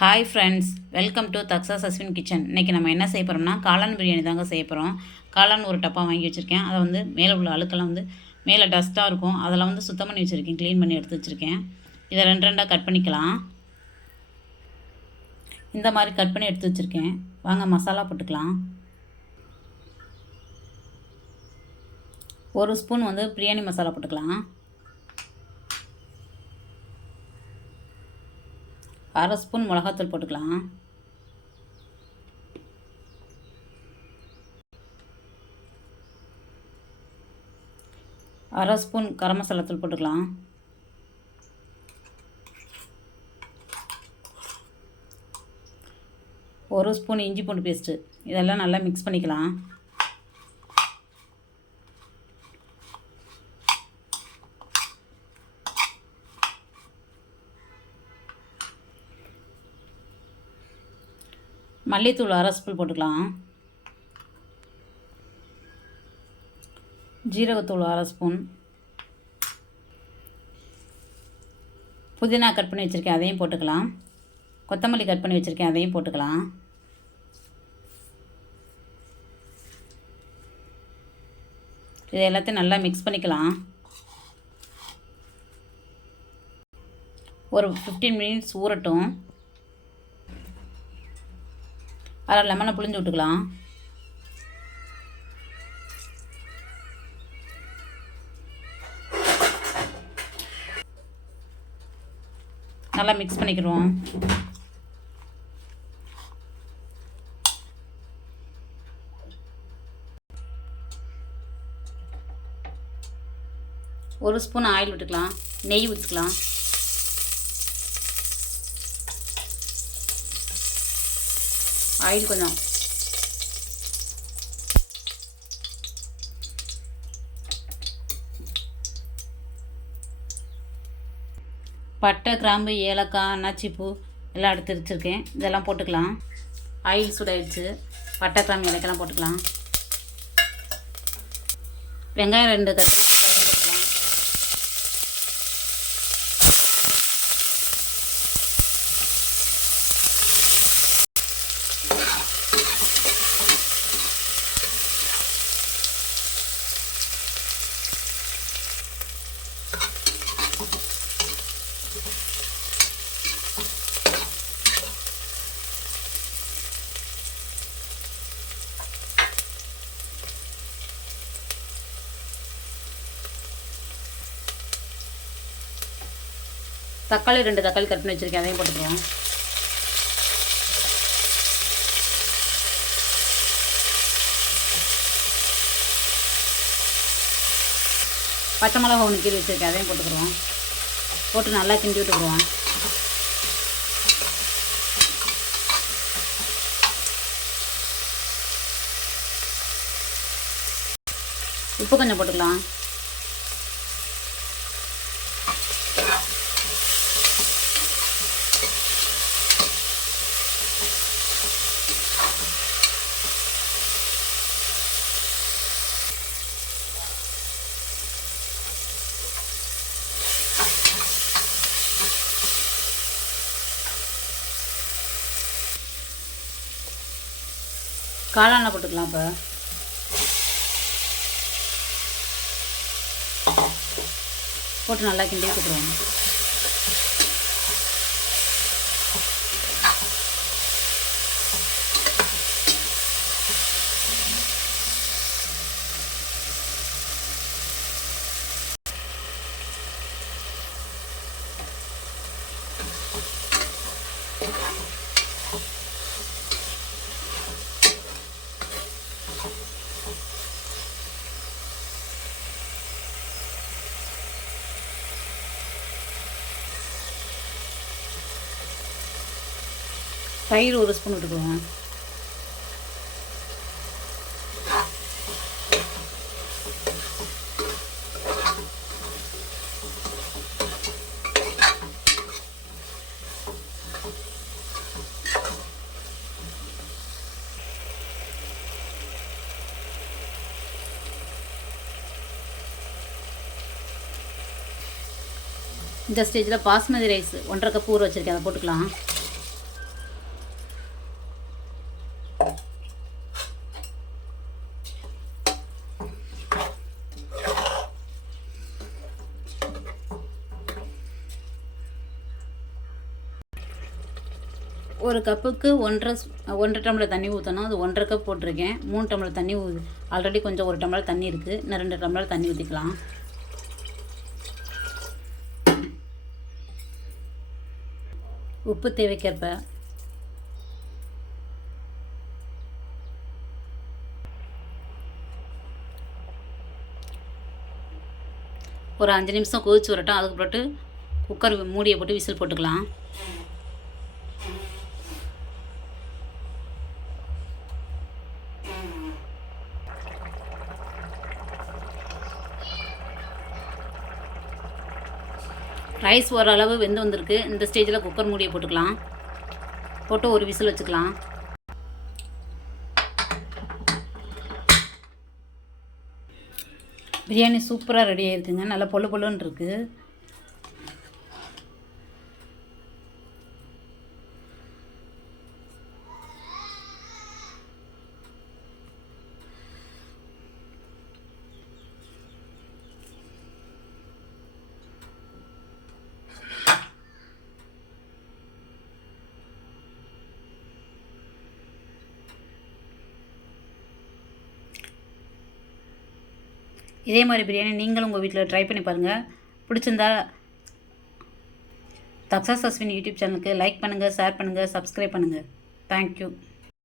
Hi friends welcome to Daksha Ashwin kitchen இன்றைக்கி நம்ம என்ன செய்ய போகிறோம்னா காளான் பிரியாணி தாங்க செய்ய போகிறோம் காளான் ஒரு டப்பா வாங்கி வச்சுருக்கேன். அதை வந்து மேலே உள்ள அழுக்கெல்லாம் வந்து மேலே டஸ்ட்டாக இருக்கும். அதெல்லாம் வந்து சுத்தம் பண்ணி வச்சுருக்கேன். க்ளீன் பண்ணி எடுத்து வச்சுருக்கேன். இதை ரெண்டு ரெண்டாக கட் பண்ணிக்கலாம். இந்த மாதிரி கட் பண்ணி எடுத்து வச்சுருக்கேன். வாங்க மசாலா போட்டுக்கலாம். ஒரு ஸ்பூன் வந்து பிரியாணி மசாலா போட்டுக்கலாம். அரை ஸ்பூன் மிளகாத்தூள் போட்டுக்கலாம். அரை ஸ்பூன் கரம் மசாலா தூள் போட்டுக்கலாம். ஒரு ஸ்பூன் இஞ்சி பூண்டு பேஸ்ட்டு. இதெல்லாம் நல்லா மிக்ஸ் பண்ணிக்கலாம். மல்லித்தூள் அரை ஸ்பூன் போட்டுக்கலாம். ஜீரகத்தூள் அரை ஸ்பூன். புதினா கட் பண்ணி வச்சுருக்கேன் அதையும் போட்டுக்கலாம். கொத்தமல்லி கட் பண்ணி வச்சுருக்கேன் அதையும் போட்டுக்கலாம். இது எல்லாத்தையும் நல்லா மிக்ஸ் பண்ணிக்கலாம். ஒரு ஃபிஃப்டீன் மினிட்ஸ் ஊறட்டும். அரை லெமனை புளிஞ்சு விட்டுக்கலாம். நல்லா மிக்ஸ் பண்ணிக்கிடுவோம். ஒரு ஸ்பூன் ஆயில் விட்டுக்கலாம். நெய் ஊற்றிக்கலாம் ஆயில் கொஞ்சம். பட்டை கிராம்பு ஏலக்காய் அன்னாச்சிப்பூ எல்லாம் எடுத்து வச்சுருக்கேன். இதெல்லாம் போட்டுக்கலாம். ஆயில் சூடாயிடுச்சு. பட்டை கிராம்பு ஏலக்காய்லாம் போட்டுக்கலாம். வெங்காயம் ரெண்டு கட் பண்ணி போட்டுக்கலாம் தக்காளி ரெண்டு தக்காளி கட் பண்ணி வச்சுருக்கேன் அதையும் போட்டுக்கலாம். பச்சை மிளகா ஒன்று கீழே வச்சுருக்கேன் அதையும் போட்டுக்கிறோம் போட்டு நல்லா கிண்டி விட்டுக்குருவோம் உப்பு கொஞ்சம் போட்டுக்கலாம். காளானை போட்டுக்கலாம் இப்போ போட்டு நல்லா கிண்டி விட்டுக்குறோம் தயிர் ஒரு ஸ்பூன் விட்டுக்குவோம் இந்த ஸ்டேஜில் பாஸ்மதி ரைஸ் ஒன்றரை கப் ஊற வச்சுருக்கேன் அதை போட்டுக்கலாம். ஒரு கப்புக்கு ஒன்றரை ஒன்றரை டம்ளர் தண்ணி ஊற்றணும் அது ஒன்றரை கப் போட்டிருக்கேன். மூணு டம்ளர் தண்ணி ஊ ஆல்ரெடி கொஞ்சம் ஒரு டம்ளர் தண்ணி இருக்குது இன்னும் ரெண்டு டம்ளர் தண்ணி ஊற்றிக்கலாம் உப்பு தேவைக்கேற்ப. ஒரு அஞ்சு நிமிஷம் கொதிச்சு வரட்டும். அதுக்கு போட்டு குக்கர் மூடியை போட்டு விசில் போட்டுக்கலாம். ரைஸ் ஓரளவு வெந்து வந்திருக்கு. இந்த ஸ்டேஜில் குக்கர் மூடியை போட்டுக்கலாம். போட்டு ஒரு விசில் வச்சுக்கலாம். பிரியாணி சூப்பராக ரெடி ஆயிருக்குங்க. நல்லா பொழு பொழுன்னு இருக்குது இதே மாதிரி பிரியாணி நீங்களும் உங்கள் வீட்டில் ட்ரை பண்ணி பாருங்கள் பிடிச்சிருந்தா தக்ஸாஸ் அஸ்வின் யூடியூப் சேனலுக்கு லைக் பண்ணுங்கள் ஷேர் பண்ணுங்கள் சப்ஸ்கிரைப் பண்ணுங்கள் தேங்க்யூ